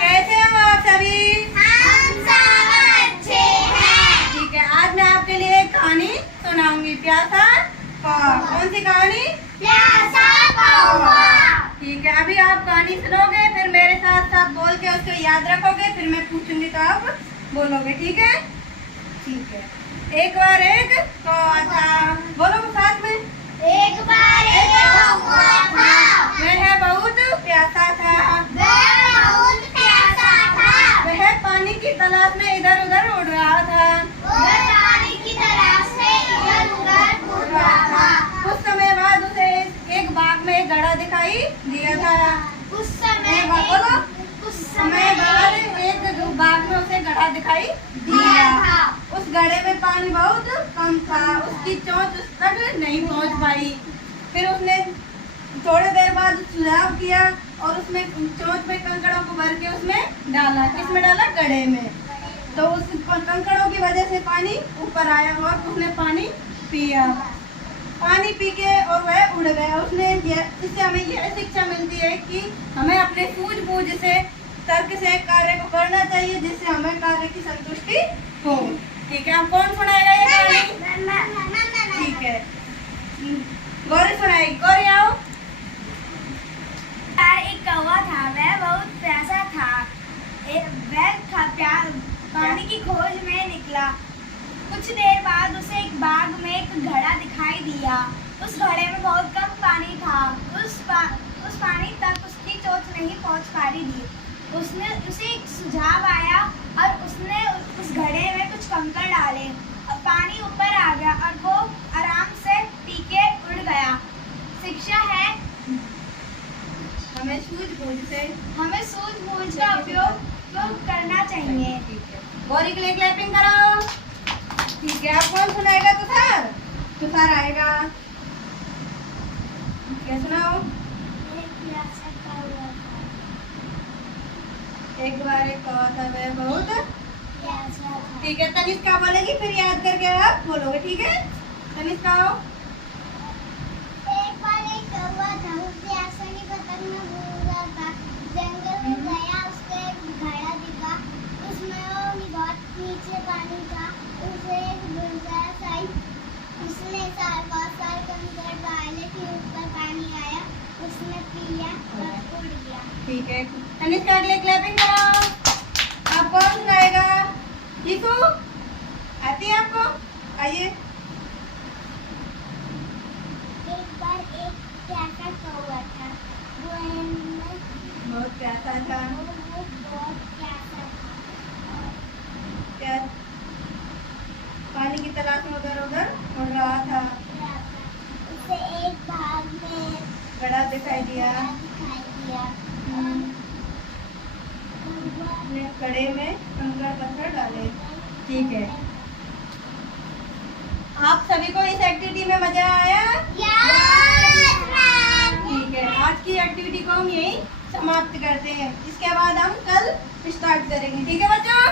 कैसे हो आप सभी? हम सब अच्छे हैं। ठीक है, आज मैं आपके लिए एक कहानी सुनाऊंगी, प्यासा कौवा। कौन सी कहानी? प्यासा कौवा। ठीक है, अभी आप कहानी सुनोगे, फिर मेरे साथ साथ बोल के उसको याद रखोगे, फिर मैं पूछूंगी तो आप बोलोगे। ठीक है? ठीक है। एक बार एक कौवा था। बोलो साथ में। एक बार एक कौवा था। वह बहुत प्यासा था। वह बहुत प्यासा था। वह पानी की तलाश में इधर उधर उड़ रहा था। वह पानी की तलाश में इधर उधर उड़ रहा था। कुछ समय बाद उसे एक बाग में एक घड़ा दिखाई दिया था। उस समय बोलो। कुछ समय बाद एक बाग में उसे घड़ा दिखाई दिया था। उस घड़े में पानी बहुत कम था। उसकी चोंच उस तक नहीं पहुंच पाई। फिर उसने थोड़ी देर बाद सुझाव किया और उसमें चोंच में कंकड़ों को भर के उसमें डाला। किसमें डाला? घड़े में। तो उस कंकड़ों की वजह से पानी ऊपर आया और उसने पानी पिया। पानी पी के और वह उड़ गया। उसने इससे हमें यह शिक्षा मिलती है कि हमें अपने सूझबूझ से, तर्क से कार्य को करना चाहिए, जिससे हमें कार्य की संतुष्टि हो। ठीक है, आप कौन सुनाएगा ये कहानी? ठीक है, गौरी सुनाएगी। गौरी आओ। एक कौवा था। वह बहुत प्यासा था। पानी की खोज में निकला। कुछ देर बाद उसे एक बाग में एक घड़ा दिखाई दिया। उस घड़े में बहुत कम पानी था। उस पानी तक उसकी चोंच नहीं पहुंच पा रही थी। उसे एक सुझाव आया और उसने उस घड़े में कुछ कंकड़ डाले। पानी ऊपर आ गया और वो आराम से पी के उड़ गया। शिक्षा है हमें हमें सूझबूझ का उपयोग करना चाहिए। गौरी के लिए क्लैपिंग करो। ठीक है, आप कौन सुनाएगा? तुषार। तुषार आएगा। क्या सुनाओ? एक बार एक कौवा था, वह बहुत। ठीक है, तनिष्का बोलेगी, फिर याद करके आप बोलोगे। ठीक है, तनिष्का आओ। एक बार एक कौवा था। वो प्यासा की पतंग में घूम रहा था। जंगल में गया, उसको एक घड़ा दिखा। उसमें वो बहुत नीचे पानी था। उसे एक बुलबुल आई। उसने बहुत सारे कंकड़ डाले, फिर ऊपर पानी आया। उसने पिया और उड़ गया। ठीक है, तनिष्का के लिए क्लैपिंग करो। आप कौन सुनाएगा? जीतू आती है आपको? आइए। एक बार एक प्यासा कौवा था। बहुत प्यासा था। वो बहुत प्यासा था। प्यास पानी की तलाश में उधर उधर उड़ रहा था। उसे एक बाग में घड़ा दिखाई दिया। दिखाई दिया। अपने घड़े में कंकड़ पत्थर डाले। ठीक है, आप सभी को इस एक्टिविटी में मजा आया? ठीक है, आज की एक्टिविटी को हम यहीं समाप्त करते हैं। इसके बाद हम कल स्टार्ट करेंगे। ठीक है बच्चों?